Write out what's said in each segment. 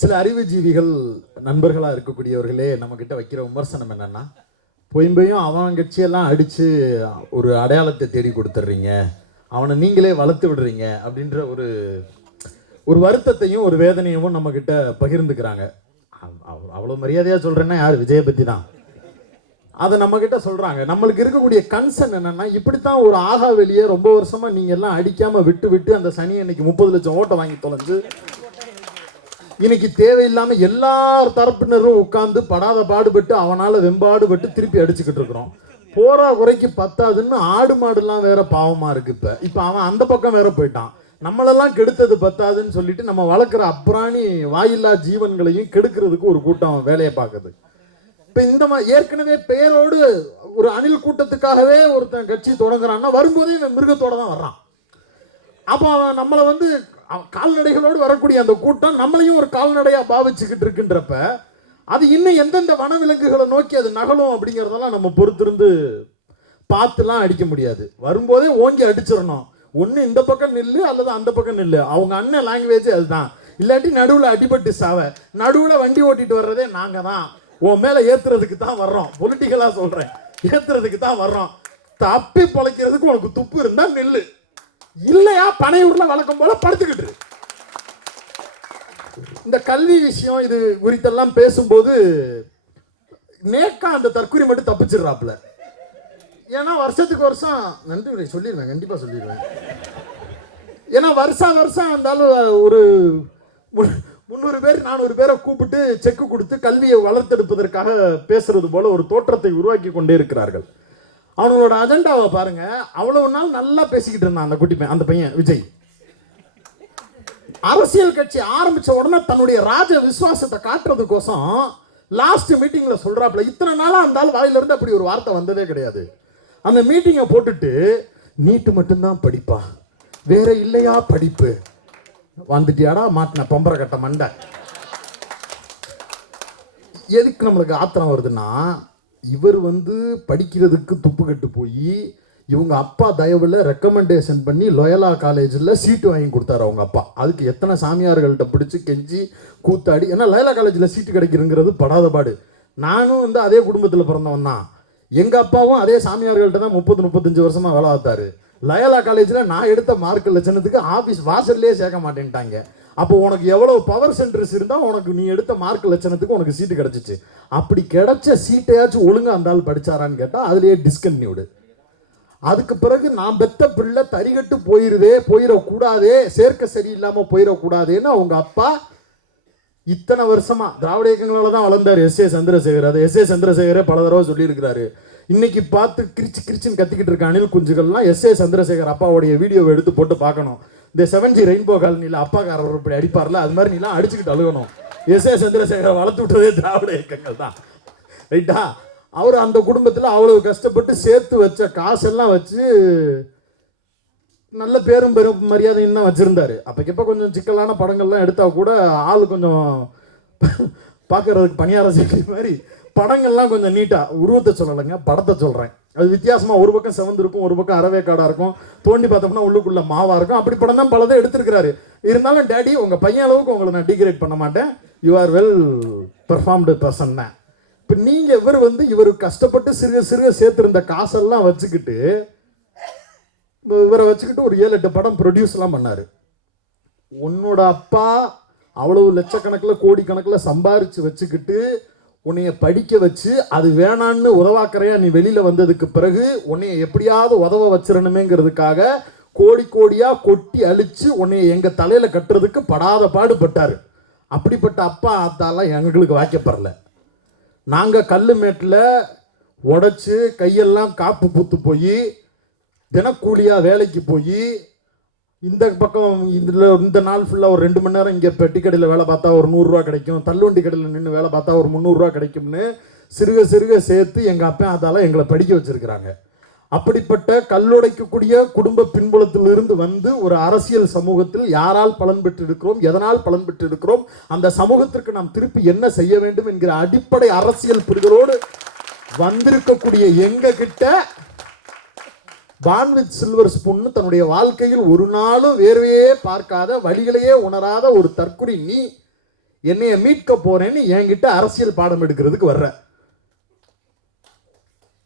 சில அறிவுஜீவிகள் நண்பர்களாக இருக்கக்கூடியவர்களே நம்மக்கிட்ட வைக்கிற விமர்சனம் என்னன்னா, பொய்யும் அவன் கட்சியெல்லாம் அடித்து ஒரு அடையாளத்தை தேடி கொடுத்துட்றீங்க, அவனை நீங்களே வளர்த்து விடுறீங்க அப்படின்ற ஒரு வருத்தத்தையும் ஒரு வேதனையும் நம்மக்கிட்ட பகிர்ந்துக்கிறாங்க. அவ்வளோ மரியாதையாக சொல்கிறேன்னா யார்? விஜயை பற்றி தான். அதை நம்மக்கிட்ட சொல்கிறாங்க. நம்மளுக்கு இருக்கக்கூடிய கன்சர்ன் என்னென்னா, இப்படித்தான் ஒரு ஆகா வெளியே ரொம்ப வருஷமாக நீங்கள் எல்லாம் அடிக்காமல் விட்டு விட்டு அந்த சனி அன்னைக்கு 30 லட்சம் ஓட்டை வாங்கி தொலைஞ்சு இன்னைக்கு தேவையில்லாம எல்லா தரப்பினரும் உட்கார்ந்து படாத பாடுபட்டு அவனால வெம்பாடுபட்டு திருப்பி அடிச்சுக்கிட்டு இருக்கிறோம். போரா குறைக்கு பத்தாதுன்னு ஆடு மாடுலாம் வேற பாவமா இருக்கு. இப்ப அவன் அந்த பக்கம் வேற போயிட்டான். நம்மளெல்லாம் கெடுத்தது பத்தாதுன்னு சொல்லிட்டு நம்ம வளர்க்குற அப்ராணி வாயில்லா ஜீவன்களையும் கெடுக்கிறதுக்கு ஒரு கூட்டம் வேலையை பார்க்குது. இப்ப இந்த ஏற்கனவே பெயரோடு ஒரு அணில் கூட்டத்துக்காகவே ஒருத்தன் கட்சி தொடங்குறான்னா வரும்போதே மிருகத்தோட தான் வர்றான். அப்போ அவன் நம்மளை கால்நடைகளோடு வரக்கூடிய அந்த கூட்டம் நம்மளையும் ஒரு கால்நடையா பாவிச்சுக்கிட்டு இருக்குன்றப்ப அது இன்னும் எந்தெந்த வனவிலங்குகளை நோக்கி அது நகலும் அப்படிங்கிறதெல்லாம் நம்ம பொறுத்திருந்து பார்த்துலாம் அடிக்க முடியாது. வரும்போதே ஓங்கி அடிச்சிடணும். ஒன்று இந்த பக்கம் நில்லு அல்லது அந்த பக்கம் நில்லு. அவங்க அண்ணன் லாங்குவேஜ் அதுதான். இல்லாட்டி நடுவில் அடிபட்டு சாவ. நடுவில் வண்டி ஓட்டிட்டு வர்றதே நாங்கள் தான். உன் மேலே ஏற்றுறதுக்கு தான் வர்றோம். பொலிட்டிக்கலாக சொல்கிறேன், ஏற்றுறதுக்கு தான் வர்றோம். தப்பி பொழைக்கிறதுக்கு உனக்கு துப்பு இருந்தால் நில்லு, இல்லையா பனையூர்ல வழக்கம் போல படுத்துக்கிட்டு. இந்த கல்வி விஷயம் இது குறித்தெல்லாம் பேசும்போது நேக்கா அந்த தற்கொலை மட்டும் தப்பிச்சிடுறாப்புல. ஏன்னா வருஷத்துக்கு வருஷம் நன்றி சொல்லிடுவேன், கண்டிப்பா சொல்லிடுவேன். ஏன்னா வருஷம் வந்தாலும் ஒரு 300 பேர் 400 பேரை கூப்பிட்டு செக்கு கொடுத்து கல்வியை வளர்த்தெடுப்பதற்காக பேசுறது போல ஒரு தோற்றத்தை உருவாக்கி கொண்டே இருக்கிறார்கள். அவனோட அஜெண்டாவை பாருங்க. அவ்வளவு நாள் நல்லா பேசிக்கிட்டு இருந்தான் அந்த குட்டி பையன், அந்த பையன் விஜய். அரசியல் கட்சி ஆரம்பிச்ச உடனே தன்னுடைய ராஜ விசுவாசத்தை காட்டுறதுக்கோசம் லாஸ்ட் மீட்டிங்ல சொல்றாப்ல, இத்தனை நாளா இருந்தாலும் வாயில இருந்து அப்படி ஒரு வார்த்தை வந்ததே கிடையாது. அந்த மீட்டிங்கை போட்டுட்டு நீட்டு மட்டும்தான் படிப்பா, வேற இல்லையா படிப்பு, வந்துட்டியாடா மாட்டின பொம்பரை கட்ட மண்டை. எதுக்கு நம்மளுக்கு ஆத்திரம் வருதுன்னா, இவர் படிக்கிறதுக்கு துப்பு கட்டு போய் இவங்க அப்பா தயவில் ரெக்கமெண்டேஷன் பண்ணி லோயலா காலேஜில் சீட்டு வாங்கி கொடுத்தாரு அவங்க அப்பா. அதுக்கு எத்தனை சாமியார்கள்ட்ட பிடிச்சி கெஞ்சி கூத்தாடி. ஏன்னா லோயலா காலேஜில் சீட்டு கிடைக்கிறங்கிறது படாத பாடு. நானும் அதே குடும்பத்தில் பிறந்தவன் தான். எங்கள் அப்பாவும் அதே சாமியார்கள்ட்ட தான் 30-35 வருஷமாக வேலை பார்த்தாரு. லோயலா காலேஜில் நான் எடுத்த மார்க் லட்சணத்துக்கு ஆஃபீஸ் வாசல்லே சேர்க்க மாட்டேன்ட்டாங்க. அப்போ உனக்கு எவ்வளவு பவர் சென்டர்ஸ் இருந்தால் உனக்கு நீ எடுத்த மார்க் லட்சணத்துக்கு உனக்கு சீட்டு கிடைச்சிச்சு. அப்படி கிடைச்ச சீட்டையாச்சும் ஒழுங்காக இருந்தாலும் படிச்சாரான்னு கேட்டால் அதுலேயே டிஸ்கன்டினியூடு. அதுக்கு பிறகு நான் பெத்த பிள்ளை தறிகட்டு போயிடக்கூடாதே, சேர்க்க சரியில்லாமல் போயிடக்கூடாதேன்னு அவங்க அப்பா இத்தனை வருஷமா திராவிட இயக்கங்களால தான் வளர்ந்தார் எஸ் ஏ சந்திரசேகர். அதை எஸ் ஏ சந்திரசேகரே பல தடவை சொல்லியிருக்கிறாரு. இன்னைக்கு பார்த்து கிரிச்சுன்னு கத்திக்கிட்டு இருக்க அணில் குஞ்சுகள்லாம் எஸ் ஏ சந்திரசேகர் அப்பாவுடைய வீடியோவை எடுத்து போட்டு பார்க்கணும். இந்த 7G ரெயின்போ காலனியில் அப்பாக்காரர் இப்படி அடிப்பார்ல, அது மாதிரி நீலாம் அடிச்சுக்கிட்டு அழுகணும். எஸ் ஏ சந்திரசேகரை வளர்த்து விட்டதே திராவிட இயக்கங்கள் தான், ரைட்டா? அவர் அந்த குடும்பத்தில் அவ்வளவு கஷ்டப்பட்டு சேர்த்து வச்ச காசெல்லாம் வச்சு நல்ல பேரும் மரியாதையும் தான் வச்சிருந்தாரு. அப்போ கொஞ்சம் சிக்கலான படங்கள்லாம் எடுத்தா கூட ஆள் கொஞ்சம் பார்க்கறதுக்கு பணியார சீட்டி மாதிரி படங்கள்லாம் கொஞ்சம் நீட்டாக, உருவத்தை சொல்லலைங்க படத்தை சொல்கிறேன். அது வித்தியாசமாக ஒரு பக்கம் செவந்து இருக்கும், ஒரு பக்கம் அரவேக்காடாக இருக்கும், தோண்டி பார்த்தோம்னா உள்ளுக்குள்ள மாவாக இருக்கும். அப்படி படம் தான் பலதை எடுத்திருக்கிறாரு. இருந்தாலும் டேடி உங்கள் பையன் அளவுக்கு உங்களை நான் டிகிரேட் பண்ண மாட்டேன், you are well performed person. இப்போ நீங்கள் இவர் கஷ்டப்பட்டு சிறுக சிறுக சேர்த்துருந்த காசெல்லாம் வச்சுக்கிட்டு இவரை வச்சுக்கிட்டு ஒரு 7-8 படம் ப்ரொடியூஸ்லாம் பண்ணார். உன்னோட அப்பா அவ்வளவு லட்சக்கணக்கில் கோடிக்கணக்கில் சம்பாரித்து வச்சுக்கிட்டு உன்னைய படிக்க வச்சு அது வேணான்னு உதவாக்கறையா நீ வெளியில் வந்ததுக்கு பிறகு உன்னைய எப்படியாவது உதவ வச்சிடணுமேங்கிறதுக்காக கோடி கோடியாக கொட்டி அழித்து உன்னைய எங்கள் தலையில் கட்டுறதுக்கு படாத பாடுபட்டார். அப்படிப்பட்ட அப்பா ஆத்தாலாம் எங்களுக்கு வாய்க்கப்படலை. நாங்கள் கல் மேட்டில் உடைச்சி கையெல்லாம் காப்பு பூத்து போய் தினக்கூலியாக வேலைக்கு போய் இந்த பக்கம் இந்த நாள் ஃபுல்லாக ஒரு 2 மணி நேரம் இங்கே பெட்டி கடையில் வேலை பார்த்தா ஒரு 100 ரூபா கிடைக்கும், தள்ளுவண்டி கடையில் நின்று வேலை பார்த்தா ஒரு 300 ரூபா கிடைக்கும்னு சிறுக சிறுக சேர்த்து எங்கள் அப்பா அதால எங்களை படிக்க வச்சிருக்கிறாங்க. அப்படிப்பட்ட கல்லுடைக்கக்கூடிய குடும்ப பின்புலத்திலிருந்து ஒரு அரசியல் சமூகத்தில் யாரால் பலன் பெற்று இருக்கிறோம், எதனால் பலன் பெற்று இருக்கிறோம், அந்த சமூகத்திற்கு நாம் திருப்பி என்ன செய்ய வேண்டும் என்கிற அடிப்படை அரசியல் புரிதலோடு வந்திருக்கக்கூடிய எங்க கிட்ட பான் வித் சில்வர் ஸ்பூன் தன்னுடைய வாழ்க்கையில் ஒரு நாளும் வேர்வையே பார்க்காத வழிகளையே உணராத ஒரு தற்குறி நீ என்னைய மீட்க போறேன்னு என்கிட்ட அரசியல் பாடம் எடுக்கிறதுக்கு வர்ற.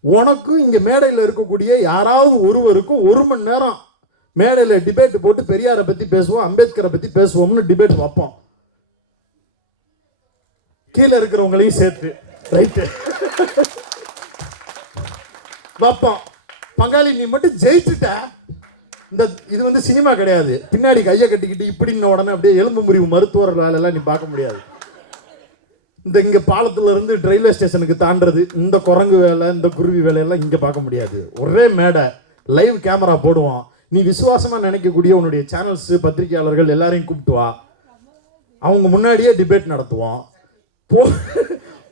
உனக்கும் இங்க மேடையில் இருக்கக்கூடிய யாராவது ஒருவருக்கும் 1 மணி நேரம் மேடையில் டிபேட் போட்டு பெரியாரை பத்தி பேசுவோம், அம்பேத்கரை பத்தி பேசுவோம்னு டிபேட் வைப்போம். கீழே இருக்கிறவங்களையும் சேர்த்து ரைட்டு வைப்போம். பங்காளி நீ மட்டும் ஜெயிச்சுட்ட. இது சினிமா கிடையாது. பின்னாடி கையை கட்டிக்கிட்டு இப்படின்னு உடனே அப்படியே எலும்பு முறிவு மருத்துவர் வேலையெல்லாம் நீ பார்க்க முடியாது. இங்க பாலத்துல இருந்து ரயில்வே ஸ்டேஷனுக்கு தாண்டது, இந்த குரங்கு வேலை, இந்த குருவி வேலையெல்லாம் இங்க பார்க்க முடியாது. ஒரே மேடை, லைவ் கேமரா போடுவோம். நீ விசுவாசமா நினைக்கக்கூடிய உன்னுடைய சேனல்ஸ், பத்திரிகையாளர்கள் எல்லாரையும் கூப்பிட்டு வா. அவங்க முன்னாடியே டிபேட் நடத்துவோம்.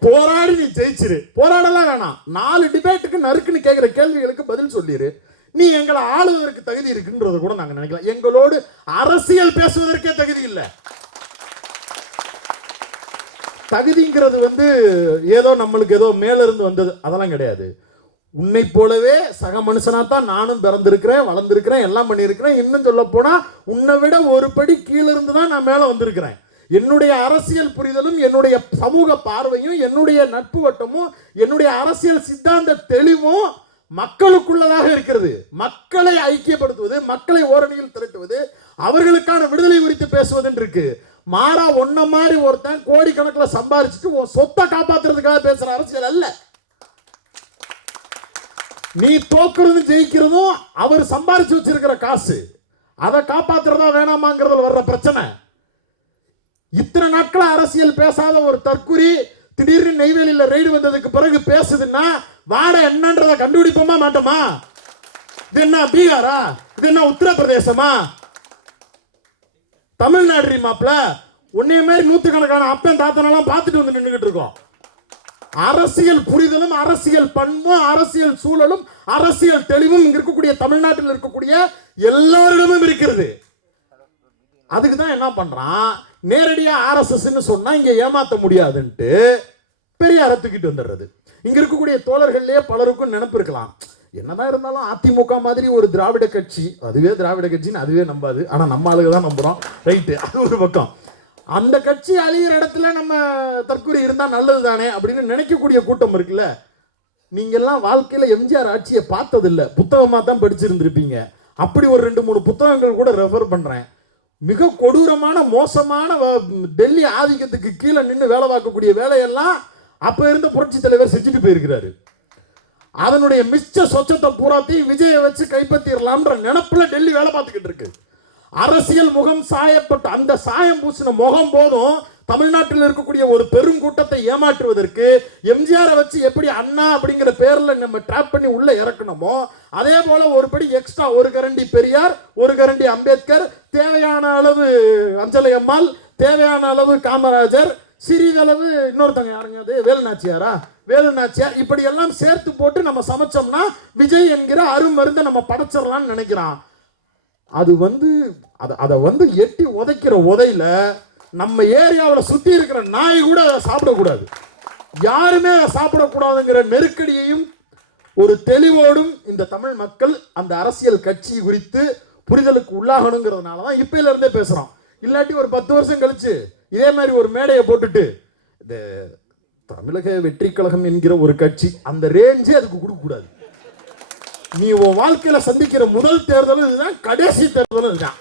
போராடி நீ ஜெயிச்சிரு. போராடலாம் வேணாம், 4 டிபேட்டுக்கு நறுக்குன்னு கேட்கிற கேள்விகளுக்கு பதில் சொல்லிரு. நீ எங்களை ஆளுவதற்கு தகுதி இருக்குன்றத கூட நாங்க நினைக்கலாம். எங்களோடு அரசியல் பேசுவதற்கே தகுதி இல்லை. தகுதிங்கிறது ஏதோ நம்மளுக்கு ஏதோ மேல இருந்து வந்தது அதெல்லாம் கிடையாது. உன்னை போலவே சக மனுஷனாத்தான் நானும் பிறந்திருக்கிறேன், வளர்ந்திருக்கிறேன், எல்லாம் பண்ணியிருக்கிறேன். இன்னும் சொல்ல போனா உன்னை விட ஒரு படி கீழே இருந்து தான் நான் மேல வந்திருக்கிறேன். என்னுடைய அரசியல் புரிதலும், என்னுடைய சமூக பார்வையும், என்னுடைய நட்பு வட்டமும், என்னுடைய அரசியல் சித்தாந்த தெளிவும் மக்களுக்குள்ளதாக இருக்கிறது. மக்களை ஐக்கியப்படுத்துவது, மக்களை ஓரணியில் திரட்டுவது, அவர்களுக்கான விடுதலை குறித்து பேசுவது இருக்கு. மாறா ஒன்ன மாதிரி ஒருத்தன் கோடிக்கணக்கில் சம்பாதிச்சுட்டு சொத்தை காப்பாத்துறதுக்காக பேசுற அரசியல் அல்ல. நீ தோக்குறதும் ஜெயிக்கிறதும் அவர் சம்பாதிச்சு வச்சிருக்கிற காசு, அதை காப்பாத்துறதா வேணாமாங்கிறதுல வர்ற பிரச்சனை. இத்தனை நாட்கள அரசியல் பேசாத ஒரு தற்குறி திடீர்னு நெய்வேலியில் ரெய்டு வந்ததுக்கு பிறகு பேசுதுன்னா வாட என்னன்றதை கண்டுபிடிப்போமா மாட்டோமா? இது என்ன பீகாரா? இது என்ன உத்தரப்பிரதேசமா? தமிழ்நாடு மாப்பிள உன்னைய மாதிரி 100கணக்கான அப்பன் தாத்தனெல்லாம் பார்த்துட்டு வந்து நின்றுகிட்டு இருக்கோம். அரசியல் புரிதலும், அரசியல் பண்பும், அரசியல் சூழலும், அரசியல் தெளிவும் இங்க இருக்கக்கூடிய தமிழ்நாட்டில் இருக்கக்கூடிய எல்லாரிடமும் இருக்கிறது. அதுக்கு தான் என்ன பண்றான், நேரடியா ஆர்எஸ்எஸ் சொன்னா இங்க ஏமாத்த முடியாதுன்ட்டு பெரியாரை தூக்கிட்டு வந்துடுறது. இங்க இருக்கக்கூடிய தோழர்கள்லயே பலருக்கும் நினைப்பு இருக்கலாம், என்னதான் இருந்தாலும் அதிமுக மாதிரி ஒரு திராவிட கட்சி, அதுவே திராவிட கட்சின்னு அதுவே நம்பாது, ஆனா நம்ம ஆளுங்க தான் நம்புறோம். ரைட்டு, அது ஒரு பக்கம். அந்த கட்சி அழிகிற இடத்துல நம்ம தற்கொலை இருந்தா நல்லது தானே அப்படின்னு நினைக்கக்கூடிய கூட்டம் இருக்குல்ல. நீங்க எல்லாம் வாழ்க்கையில எம்ஜிஆர் ஆட்சியை பார்த்ததில்லை, புத்தகமா தான் படிச்சிருந்திருப்பீங்க. அப்படி ஒரு 2-3 புத்தகங்கள் கூட ரெஃபர் பண்றேன். மிக கொடூரமான மோசமான டெல்லி ஆதிக்கத்துக்கு கீழே நின்று வேலை பார்க்கக்கூடிய வேலையெல்லாம் அப்ப இருந்த புரட்சி தலைவர் செஞ்சுட்டு போயிருக்கிறாரு. அதனுடைய மிச்ச சொச்சத்தை பூராத்தையும் விஜயை வச்சு கைப்பற்றிடலாம்ன்ற நினைப்புல டெல்லி வேலை பார்த்துக்கிட்டு இருக்கு. அரசியல் முகம் சாயப்பட்ட அந்த சாயம் பூசின முகம் போதும் தமிழ்நாட்டில் இருக்கக்கூடிய ஒரு பெருங்கூட்டத்தை ஏமாற்றுவதற்கு எம்ஜிஆரை வச்சு எப்படி அண்ணா அப்படிங்கிற பேர்ல நம்ம ட்ராப் பண்ணி உள்ள இறக்கணுமோ அதே போல ஒரு படி எக்ஸ்ட்ரா, ஒரு கரண்டி பெரியார், ஒரு கரண்டி அம்பேத்கர், தேவையான அளவு அஞ்சலை அம்மாள், தேவையான அளவு காமராஜர், சிறிதளவு இன்னொருத்தங்க யாருங்க அது வேலுநாச்சியார், இப்படி எல்லாம் சேர்த்து போட்டு நம்ம சமைச்சோம்னா விஜய் என்கிற அருமருந்தை நம்ம படைச்சிடலாம்னு நினைக்கிறான். அது அதை எட்டி உதைக்கிற உதையில நம்ம ஏரியாவில் சுத்தி இருக்கிற நாய் கூட சாப்பிடக்கூடாது, யாருமே சாப்பிடக்கூடாதுங்கிற நெருக்கடியையும் ஒரு தெளிவோடும் இந்த தமிழ் மக்கள் அந்த அரசியல் கட்சி குறித்து புரிதலுக்கு உள்ளாகணுங்கிறதுனாலதான் இப்பையில இருந்தே பேசுறோம். இல்லாட்டி ஒரு 10 வருஷம் கழிச்சு இதே மாதிரி ஒரு மேடையை போட்டுட்டு இந்த தமிழக வெற்றி கழகம் என்கிற ஒரு கட்சி அந்த ரேஞ்சே அதுக்கு கொடுக்க கூடாது. நீ உன் வாழ்க்கையில சந்திக்கிற முதல் தேர்தலும் இதுதான், கடைசி தேர்தலும் இதுதான்.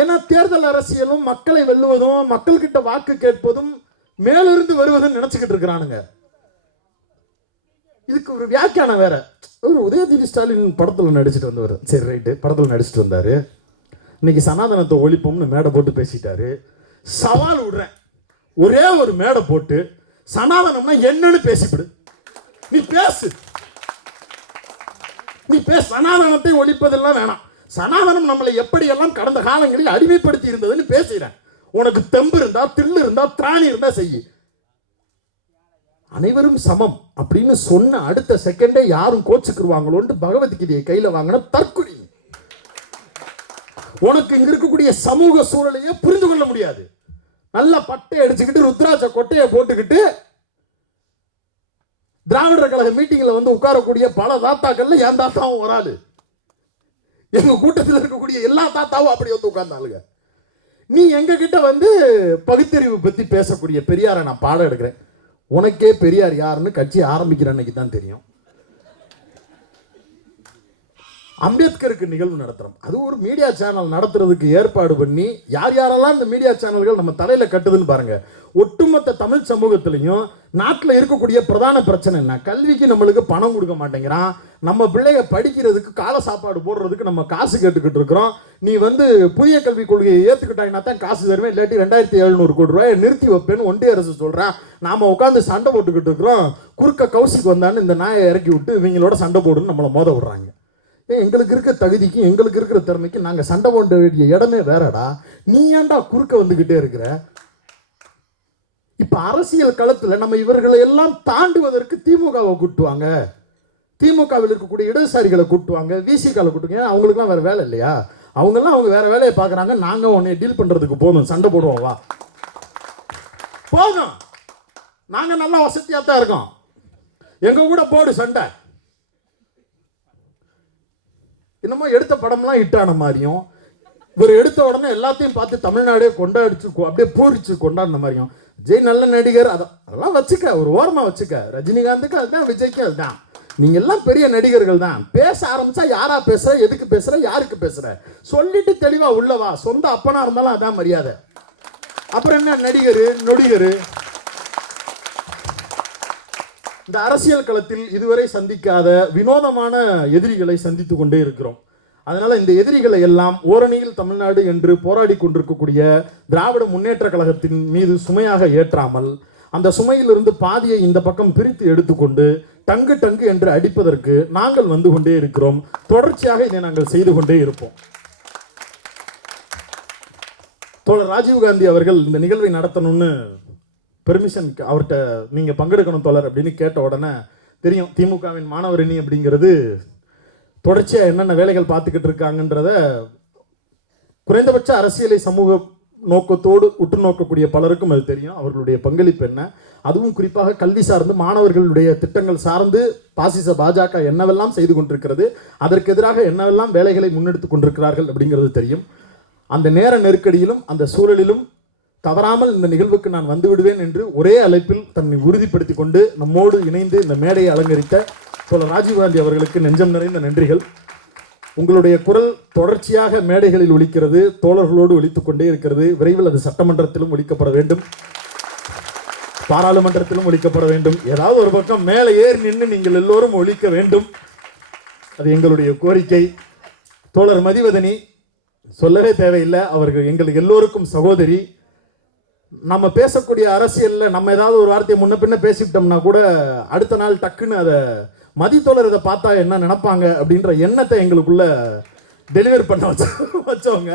ஏன்னா தேர்தல் அரசியலும் மக்களை வெல்லுவதும் மக்கள் கிட்ட வாக்கு கேட்பதும் மேலிருந்து வருவதுன்னு நினைச்சுக்கிட்டு இருக்கிறானுங்க. இதுக்கு ஒரு வியாக்கியானம் வேற. ஒரு உதயநிதி ஸ்டாலின் படத்துல நடிச்சுட்டு வந்தவர், சரி ரைட்டு, படத்துல நடிச்சுட்டு வந்தாரு. இன்னைக்கு சனாதனத்தை ஒழிப்போம்னு மேடை போட்டு பேசிட்டாரு. சவால் விடுறேன், ஒரே ஒரு மேடை போட்டு சனாதனம்னா என்னன்னு பேசிவிடு. நீ பேசு. சனாதனத்தை ஒழிப்பதெல்லாம் வேணாம், சனாதனம் நம்மளை எப்படியெல்லாம் கடந்த காலங்களில் அடிமைப்படுத்தி இருந்ததுன்னு பேசுகிறேன். உனக்கு தெம்பு இருந்தா, தில்லு இருந்தா, திராணி இருந்தா செய்யு. அனைவரும் சமம் அப்படின்னு சொன்ன அடுத்த செகண்டே யாரும் கோச்சுக்குருவாங்களோன்னு பகவத்கீதையை கையில வாங்கின தற்குறி. உனக்கு இங்க இருக்கக்கூடிய சமூக சூழலையே புரிந்து கொள்ள முடியாது. நல்ல பட்டை அடிச்சுக்கிட்டு ருத்ராட்ச கொட்டையை போட்டுக்கிட்டு திராவிடர் கழக மீட்டிங்ல உட்காரக்கூடிய பல தாத்தாக்கள்ல என் தாத்தாவும் வராது. எங்க கூட்டத்தில் இருக்கக்கூடிய இருக்கக்கூடிய எல்லா தாத்தாவும் அப்படி வந்து உட்கார்ந்தாளுங்க. நீ எங்க கிட்ட வந்து பகுத்தறிவு பத்தி பேசக்கூடிய பெரியாரை நான் பாடம் எடுக்கிறேன். உனக்கே பெரியார் யாருன்னு கட்சி ஆரம்பிக்கிற அன்னைக்கு தான் தெரியும். அம்பேத்கருக்கு நிகழ்வு நடத்துறோம். அது ஒரு மீடியா சேனல் நடத்துறதுக்கு ஏற்பாடு பண்ணி யார் யாரெல்லாம் இந்த மீடியா சேனல்கள் நம்ம தலையில கட்டுதுன்னு பாருங்க. ஒட்டுமொத்த தமிழ் சமூகத்திலையும் நாட்டில் இருக்கக்கூடிய பிரதான பிரச்சனை என்ன? கல்விக்கு நம்மளுக்கு பணம் கொடுக்க மாட்டேங்கிறான். நம்ம பிள்ளைய படிக்கிறதுக்கு காலை சாப்பாடு போடுறதுக்கு நம்ம காசு கேட்டுக்கிட்டு இருக்கிறோம். நீ வந்து புதிய கல்விக் கொள்கையை ஏற்றுக்கிட்டாங்கன்னா தான் காசு தருவேன், இல்லாட்டி 2700 கோடி ரூபாயை நிறுத்தி வைப்பேன்னு ஒன்றிய அரசு சொல்கிறான். நாம் உட்காந்து சண்டை போட்டுக்கிட்டு இருக்கிறோம். குறுக்க கௌசிக்கு வந்தான்னு இந்த நாயை இறக்கி விட்டு இவங்களோட சண்டை போடுன்னு நம்மளை மோத விடுறாங்க. எங்களுக்கு இருக்க தகுதிக்கு எங்களுக்கு இருக்கிற திறமைக்கு நாங்கள் சண்டை போட வேண்டிய இடமே வேறடா. நீ ஏன்டா குறுக்க வந்துக்கிட்டே இருக்கிற? இப்ப அரசியல் களத்துல நம்ம இவர்களை எல்லாம் தாண்டுவதற்கு திமுகவை கூட்டுவாங்க, திமுகவில் இருக்கக்கூடிய இடதுசாரிகளை கூட்டுவாங்க, விசிகாவை கூட்டுவாங்க. அவங்களுக்குலாம் வேற வேலை இல்லையா? அவங்கெல்லாம் அவங்க வேற வேலையை பார்க்குறாங்க. நாங்க உன்னை டீல் பண்றதுக்கு போதும், சண்டை போடுவோம், வா போதும், நாங்க நல்லா வசதியாக தான் இருக்கோம், எங்க கூட போடு சண்டை. என்னமோ எடுத்த படம்லாம் ஹிட்டான மாதிரியும், இவர் எடுத்த உடனே எல்லாத்தையும் பார்த்து தமிழ்நாடே கொண்டாடிச்சு அப்படியே பூரிச்சு கொண்டாடின மாதிரியும். விஜய் நல்ல நடிகர், அதெல்லாம் வச்சுக்க, ஒரு ஓரமாக வச்சுக்க. ரஜினிகாந்துக்கு அதுதான், விஜய்க்கு அதுதான். நீங்க எல்லாம் பெரிய நடிகர்கள் தான். பேச ஆரம்பிச்சா யாரா பேசுற, எதுக்கு பேசுற, யாருக்கு பேசுற சொல்லிட்டு தெளிவா உள்ளவா. சொந்த அப்பனா இருந்தாலும் அதான் மரியாதை. அப்புறம் என்ன நடிகர் நொடிகர்? இந்த அரசியல் களத்தில் இதுவரை சந்திக்காத வினோதமான எதிரிகளை சந்தித்து கொண்டே இருக்கிறோம். அதனால இந்த எதிரிகளை எல்லாம் ஓரணியில் தமிழ்நாடு என்று போராடி கொண்டிருக்கக்கூடிய திராவிட முன்னேற்ற கழகத்தின் மீது சுமையாக ஏற்றாமல் அந்த சுமையிலிருந்து பாதியை இந்த பக்கம் பிரித்து எடுத்துக்கொண்டு டங்கு டங்கு என்று அடிப்பதற்கு நாங்கள் வந்து கொண்டே இருக்கிறோம். தொடர்ச்சியாக இதை நாங்கள் செய்து கொண்டே இருப்போம். தோழர் ராஜீவ்காந்தி அவர்கள் இந்த நிகழ்வை நடத்தணும்னு பெர்மிஷன் அவர்கிட்ட நீங்க பங்கெடுக்கணும் தோழர் அப்படின்னு கேட்ட உடனே தெரியும் திமுகவின் மாணவரணி அப்படிங்கிறது தொடர்ச்சியாக என்னென்ன வேலைகள் பார்த்துக்கிட்டு இருக்காங்கன்றத குறைந்தபட்ச அரசியலை சமூக நோக்கத்தோடு உற்று நோக்கக்கூடிய பலருக்கும் அது தெரியும். அவர்களுடைய பங்களிப்பு என்ன, அதுவும் குறிப்பாக கல்வி சார்ந்து மாணவர்களுடைய திட்டங்கள் சார்ந்து பாசிச பாஜக என்னவெல்லாம் செய்து கொண்டிருக்கிறது, அதற்கு எதிராக என்னவெல்லாம் வேலைகளை முன்னெடுத்துக் கொண்டிருக்கிறார்கள் அப்படிங்கிறது தெரியும். அந்த நேர நெருக்கடியிலும் அந்த சூழலிலும் தவறாமல் இந்த நிகழ்வுக்கு நான் வந்து விடுவேன் என்று ஒரே அழைப்பில் தன்னை உறுதிப்படுத்தி கொண்டு நம்மோடு இணைந்து இந்த மேடையை அலங்கரித்த தோழர் ராஜீவ்காந்தி அவர்களுக்கு நெஞ்சம் நிறைந்த நன்றிகள். உங்களுடைய குரல் தொடர்ச்சியாக மேடைகளில் ஒலிக்கிறது, தோழர்களோடு ஒலித்துக் கொண்டே இருக்கிறது. விரைவில் அது சட்டமன்றத்திலும் ஒலிக்கப்பட வேண்டும், பாராளுமன்றத்திலும் ஒலிக்கப்பட வேண்டும். ஏதாவது ஒரு பக்கம் மேலே ஏறி நின்று நீங்கள் எல்லோரும் ஒலிக்க வேண்டும், அது எங்களுடைய கோரிக்கை. தோழர் மதிவதனி சொல்லவே தேவையில்லை, அவர்கள் எங்களுக்கு எல்லோருக்கும் சகோதரி. நம்ம பேசக்கூடிய அரசியல்ல நம்ம ஏதாவது ஒரு வார்த்தையை முன்ன பின்ன பேசிவிட்டோம்னா கூட அடுத்த நாள் டக்குன்னு அதை மதித்தோழர் இதை பார்த்தா என்ன நினைப்பாங்க அப்படின்ற எண்ணத்தை எங்களுக்குள்ள டெலிவரி பண்ண வச்சவங்க.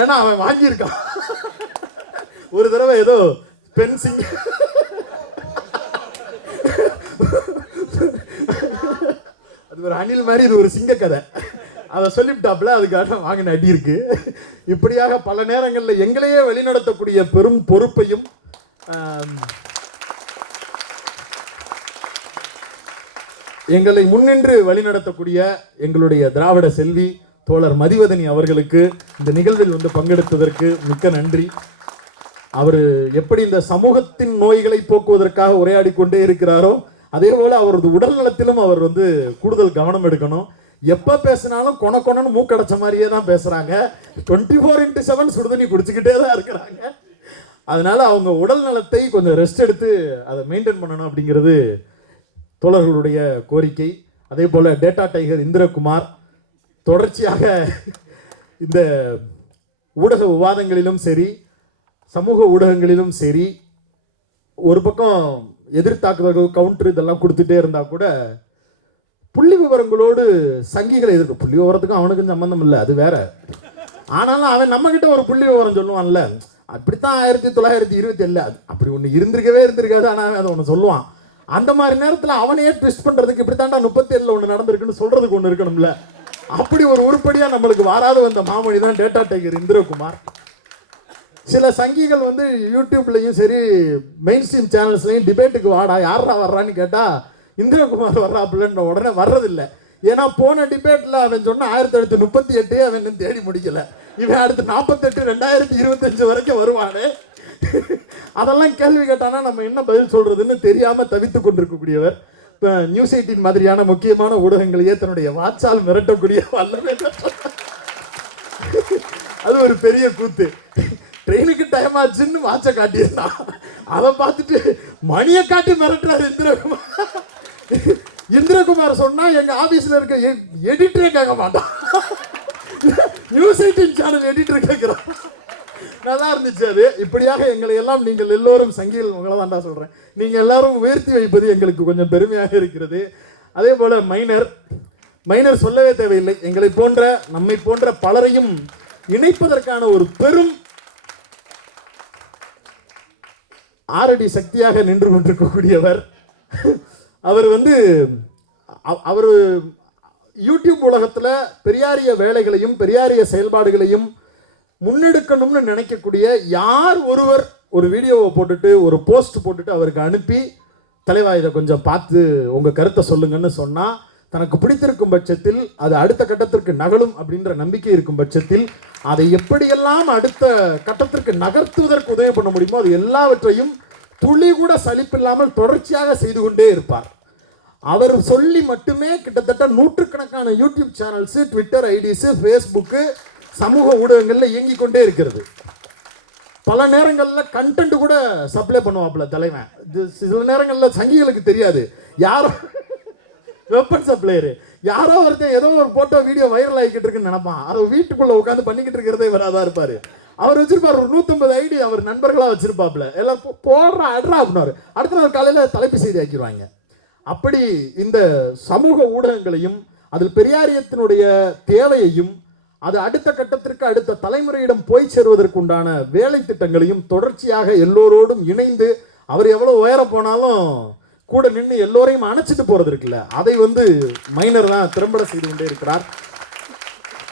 ஏன்னா அவன் வாங்கியிருக்கான் ஒரு தடவை ஏதோ பென்சிங் அது ஒரு அணில் மாதிரி, இது ஒரு சிங்க கதை, அதை சொல்லிவிட்டாப்புல அதுக்காக வாங்கின அடி இருக்கு. இப்படியாக பல நேரங்களில் எங்களையே வழிநடத்தக்கூடிய பெரும் பொறுப்பையும் எங்களை முன்னின்று வழிநடத்தக்கூடிய எங்களுடைய திராவிட செல்வி தோழர் மதிவதனி அவர்களுக்கு இந்த நிகழ்வில் வந்து பங்கெடுத்ததற்கு மிக்க நன்றி. அவர் எப்படி இந்த சமூகத்தின் நோய்களை போக்குவதற்காக உரையாடி கொண்டே இருக்கிறாரோ அதே போல அவரது உடல் நலத்திலும் அவர் வந்து கூடுதல் கவனம் எடுக்கணும். எப்ப பேசினாலும் கொணன்னு மூக்கடைச்ச மாதிரியே தான் பேசுறாங்க. 24/7 சுடுதண்ணி குடிச்சுக்கிட்டே தான் இருக்கிறாங்க. அதனால அவங்க உடல் நலத்தை கொஞ்சம் ரெஸ்ட் எடுத்து அதை மெயின்டைன் பண்ணணும் அப்படிங்கிறது தோழர்களுடைய கோரிக்கை. அதே போல டேட்டா டைகர் இந்திரகுமார் தொடர்ச்சியாக இந்த ஊடக விவாதங்களிலும் சரி சமூக ஊடகங்களிலும் சரி ஒரு பக்கம் எதிர்த்தாக்குதல்கள் கவுண்டர் இதெல்லாம் கொடுத்துட்டே இருந்தா கூட புள்ளி விவரங்களோடு சங்கிகளை எதிர்ப்பு. புள்ளி விவரத்துக்கும் அவனுக்கும் சம்பந்தம் இல்லை, அது வேற. ஆனாலும் அவன் நம்ம கிட்ட ஒரு புள்ளி விவரம் சொல்லுவான்ல, அப்படித்தான் 1927 அப்படி ஒன்று இருந்திருக்காது, ஆனால் அதை ஒன்று சொல்லுவான். அந்த மாதிரி நேரத்தில் அவனையே ட்விஸ்ட் பண்றதுக்கு இப்படித்தாண்டா 37 ஒன்று நடந்திருக்குன்னு சொல்றதுக்கு ஒன்று இருக்கணும்ல. அப்படி ஒரு உருப்படியா நம்மளுக்கு வராது வந்த மாமணி தான் டேட்டா டைகர் இந்திரகுமார். சில சங்கிகள் வந்து யூடியூப்லையும் சரி மெயின் ஸ்ட்ரீம் சேனல்ஸ்லையும் டிபேட்டுக்கு வாடா யாரா வர்றான்னு கேட்டா இந்திரகுமார் வர்றாப்புலன்ற உடனே வர்றதில்லை. ஏன்னா போன டிபேட்ல அவன் சொன்ன 1938 அவன் தேடி முடிக்கல. இவன் அடுத்து 48 2025 வரைக்கும் வருவானே. அதெல்லாம் கேள்வி கேட்டானா நம்ம என்ன பதில் சொல்றதுன்னு தெரியாம தவித்து கொண்டிருக்கக்கூடியவர். இப்போ நியூஸ் 18 மாதிரியான முக்கியமான ஊடகங்களையே தன்னுடைய வாட்சால் மிரட்டக்கூடிய வல்லமை. அது ஒரு பெரிய கூத்து. ட்ரெயினுக்கு டைம் ஆச்சுன்னு வாட்சை காட்டியிருந்தான். அதை பார்த்துட்டு மணியை காட்டி மிரட்டுறாரு இந்திரகுமார். இந்திரகுமார் சொன்னா எங்க ஆபீஸ்ல இருக்க எடிட்டரே கேட்க மாட்டான். நியூஸ் 18 சேனல் எடிட்டர் கேட்கிறான். நல்லா இருந்துச்சு அது. இப்படியாக எங்களை எல்லாம் நீங்கள் எல்லோரும் சங்கிகள் உங்களை தான்டா சொல்றேன், நீங்க எல்லாரும் உயர்த்தி வைப்பது எங்களுக்கு கொஞ்சம் பெருமையாக இருக்கிறது. அதே போல மைனர் சொல்லவே தேவையில்லை. எங்களை போன்ற நம்மை போன்ற பலரையும் இணைப்பதற்கான ஒரு பெரும் ஆரடி சக்தியாக நின்று கொண்டிருக்கக்கூடியவர். அவர் யூடியூப் உலகத்துல பெரியாரிய வேலைகளையும் பெரியாரிய செயல்பாடுகளையும் முன்னெடுக்கணும்னு நினைக்கக்கூடிய யார் ஒருவர் ஒரு வீடியோவை போட்டுட்டு ஒரு போஸ்ட் போட்டுட்டு அவருக்கு அனுப்பி, தலைவா இதை கொஞ்சம் பார்த்து உங்க கருத்தை சொல்லுங்கன்னு சொன்னா, தனக்கு பிடித்திருக்கும் பட்சத்தில் அது அடுத்த கட்டத்திற்கு நகலும் அப்படின்ற நம்பிக்கை இருக்கும் பட்சத்தில் அதை எப்படியெல்லாம் அடுத்த கட்டத்திற்கு நகர்த்துவதற்கு உதவி பண்ண முடியுமோ அது எல்லாவற்றையும் துளி கூட சலிப்பில்லாமல் தொடர்ச்சியாக செய்து கொண்டே இருப்பார். அவர் சொல்லி மட்டுமே கிட்டத்தட்ட நூற்றுக்கணக்கான YouTube channels, Twitter IDs, Facebook, சமூக ஊடகங்கள்ல இயங்கிக் கொண்டே இருக்கிறது. பல நேரங்களில் கண்டென்ட் கூட சப்ளை பண்ணுவாப்புல தலைவன். சில நேரங்களில் சங்கிகளுக்கு தெரியாது. யாரோ வெப்பன் சப்ளையரு, யாரோ ஒருத்தன் ஏதோ ஒரு போட்டோ வீடியோ வைரல் ஆகிக்கிட்டு இருக்குன்னு நினைப்பான். அதை வீட்டுக்குள்ள உட்காந்து பண்ணிக்கிட்டு இருக்கிறதே வராதான் இருப்பாரு. அவர் வச்சிருப்பாரு ஒரு 150 ஐடி அவர் நண்பர்களா வச்சிருப்பாப்புல. எல்லாம் போடுறா அட்ரா அப்படின்னாரு. அடுத்த நாள் காலையில தலைப்பு செய்தி ஆக்கிடுவாங்க. அப்படி இந்த சமூக ஊடகங்களையும் அதில் பெரியாரியத்தினுடைய தேவையையும் அது அடுத்த கட்டத்திற்கு அடுத்த தலைமுறையிடம் போய் சேருவதற்கு உண்டான வேலை திட்டங்களையும் தொடர்ச்சியாக எல்லோரோடும் இணைந்து, அவர் எவ்வளவு உயர போனாலும் கூட நின்று எல்லோரையும் அணைச்சிட்டு போறது இருக்குல்ல, அதை மைனர் தான் திறம்பட செய்து கொண்டே இருக்கிறார்.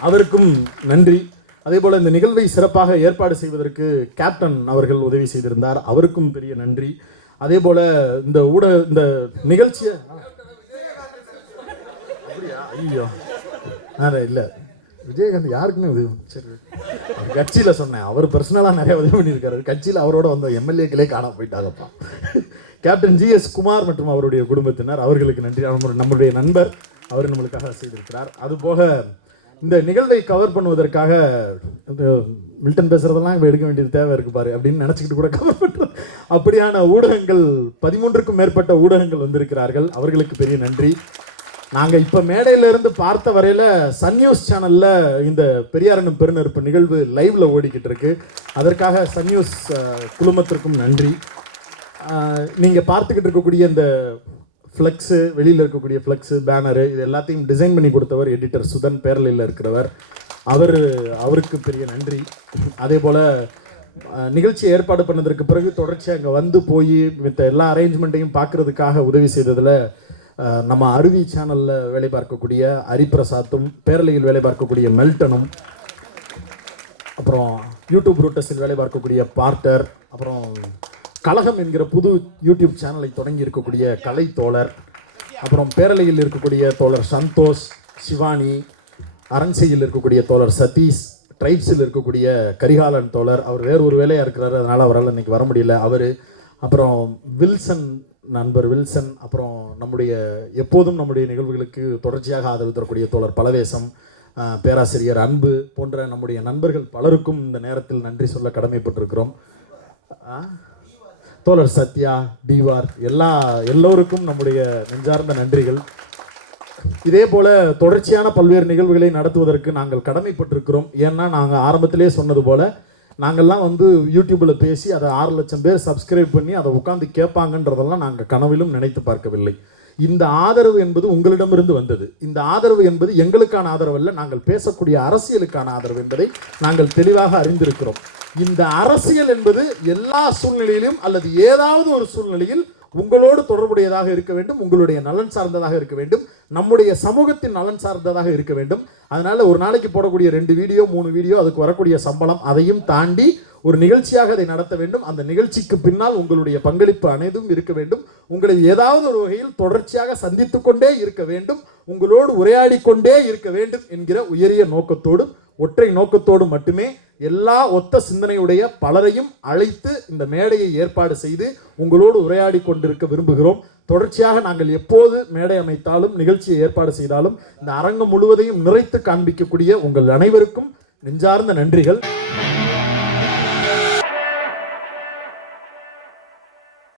அவருக்கும் நன்றி. அதே போல இந்த நிகழ்வை சிறப்பாக ஏற்பாடு செய்வதற்கு கேப்டன் அவர்கள் உதவி செய்திருந்தார். அவருக்கும் பெரிய நன்றி. அதே போல இந்த இந்த நிகழ்ச்சியை ஐயோ இல்லை விஜயகாந்த் யாருக்குமே உதவி, சரி கட்சியில் சொன்னேன், அவர் பர்சனலாக நிறைய உதவி பண்ணியிருக்காரு. கட்சியில் அவரோட வந்த எம்எல்ஏக்களே காணாம போயிட்டாங்கப்பா. கேப்டன் GS குமார் மற்றும் அவருடைய குடும்பத்தினர், அவர்களுக்கு நன்றி. நம்முடைய நண்பர் அவர் நம்மளுக்காக செய்திருக்கிறார். அதுபோக இந்த நிகழ்வை கவர் பண்ணுவதற்காக மில்டன் பேசுறதெல்லாம் இப்போ எடுக்க வேண்டியது தேவை இருக்கு பாரு அப்படின்னு நினச்சிக்கிட்டு கூட கவர் பண்ணுறோம். அப்படியான ஊடகங்கள் 13க்கும் மேற்பட்ட ஊடகங்கள் வந்திருக்கிறார்கள். அவர்களுக்கு பெரிய நன்றி. நாங்கள் இப்போ மேடையிலிருந்து பார்த்த வரையில் சன் நியூஸ் சேனலில் இந்த பெரியாரனும் பெருநெருப்பு நிகழ்வு லைவ்ல ஓடிக்கிட்டு இருக்கு. அதற்காக சன் நியூஸ் குழுமத்திற்கும் நன்றி. நீங்கள் பார்த்துக்கிட்டு இருக்கக்கூடிய இந்த ஃப்ளெக்ஸு, வெளியில் இருக்கக்கூடிய ஃப்ளெக்ஸு, பேனரு, இது எல்லாத்தையும் டிசைன் பண்ணி கொடுத்தவர் எடிட்டர் சுதன், பேரலையில் இருக்கிறவர். அவருக்கு பெரிய நன்றி. அதே போல் நிகழ்ச்சி ஏற்பாடு பண்ணதற்கு பிறகு தொடர்ச்சியாக அங்கே வந்து போய் மித்த எல்லா அரேஞ்ச்மெண்ட்டையும் பார்க்கறதுக்காக உதவி செய்ததில் நம்ம அருவி சேனலில் வேலை பார்க்கக்கூடிய ஹரிபிரசாத்தும், பேரலையில் வேலை பார்க்கக்கூடிய மெல்டனும், அப்புறம் யூடியூப் ரூட்டஸில் வேலை பார்க்கக்கூடிய பார்ட்டர், அப்புறம் கழகம் என்கிற புது யூடியூப் சேனலை தொடங்கி இருக்கக்கூடிய கலை தோழர், அப்புறம் பேரலையில் இருக்கக்கூடிய தோழர் சந்தோஷ், சிவானி, அரண்சையில் இருக்கக்கூடிய தோழர் சதீஷ், ட்ரைப்ஸில் இருக்கக்கூடிய கரிகாலன் தோழர், அவர் வேறு ஒரு வேலையாக இருக்கிறாரு, அதனால் அவரால் இன்னைக்கு வர முடியல அவர், அப்புறம் வில்சன் நண்பர் வில்சன், அப்புறம் எப்போதும் நம்முடைய நிகழ்வுகளுக்கு தொடர்ச்சியாக ஆதரவு தரக்கூடிய தோழர் பலவேசம், பேராசிரியர் அன்பு போன்ற நம்முடைய நண்பர்கள் பலருக்கும் இந்த நேரத்தில் நன்றி சொல்ல கடமைப்பட்டிருக்கிறோம். தோழர் சத்யா, டிவார், எல்லோருக்கும் நம்முடைய நெஞ்சார்ந்த நன்றிகள். இதே போல தொடர்ச்சியான பல்வேறு நிகழ்வுகளை நடத்துவதற்கு நாங்கள் கடமைப்பட்டிருக்கிறோம். ஏன்னா நாங்கள் ஆரம்பத்திலே சொன்னது போல நாங்கள்லாம் யூடியூப்பில் பேசி அதை 6 லட்சம் பேர் சப்ஸ்கிரைப் பண்ணி அதை உட்காந்து கேட்பாங்கன்றதெல்லாம் நாங்கள் கனவிலும் நினைத்து பார்க்கவில்லை. இந்த ஆதரவு என்பது உங்களிடமிருந்து வந்தது. இந்த ஆதரவு என்பது எங்களுக்கான ஆதரவு அல்ல, நாங்கள் பேசக்கூடிய அரசியலுக்கான ஆதரவு என்பதை நாங்கள் தெளிவாக அறிந்திருக்கிறோம். இந்த அரசியல் என்பது எல்லா சூழ்நிலையிலும் அல்லது ஏதாவது ஒரு சூழ்நிலையில் உங்களோடு தொடர்புடையதாக இருக்க வேண்டும், உங்களுடைய நலன் சார்ந்ததாக இருக்க வேண்டும், நம்முடைய சமூகத்தின் நலன் சார்ந்ததாக இருக்க வேண்டும். அதனால ஒரு நாளைக்கு போடக்கூடிய 2 வீடியோ 3 வீடியோ அதுக்கு வரக்கூடிய சம்பளம் அதையும் தாண்டி ஒரு நிகழ்ச்சியாக அதை நடத்த வேண்டும். அந்த நிகழ்ச்சிக்கு பின்னால் உங்களுடைய பங்களிப்பு அனைத்தும் இருக்க வேண்டும். உங்களை ஏதாவது ஒரு வகையில் தொடர்ச்சியாக சந்தித்துக் கொண்டே இருக்க வேண்டும், உங்களோடு உரையாடி கொண்டே இருக்க வேண்டும் என்கிற உயரிய நோக்கத்தோடு, ஒற்றை நோக்கத்தோடு மட்டுமே எல்லா ஒத்த சிந்தனையுடைய பலரையும் அழைத்து இந்த மேடையை ஏற்பாடு செய்து உங்களோடு உரையாடி கொண்டிருக்க விரும்புகிறோம். தொடர்ச்சியாக நாங்கள் எப்போது மேடை அமைத்தாலும் நிகழ்ச்சியை ஏற்பாடு செய்தாலும் இந்த அரங்கம் முழுவதையும் நிறைத்து காண்பிக்கக்கூடிய உங்கள் அனைவருக்கும் நெஞ்சார்ந்த நன்றிகள்.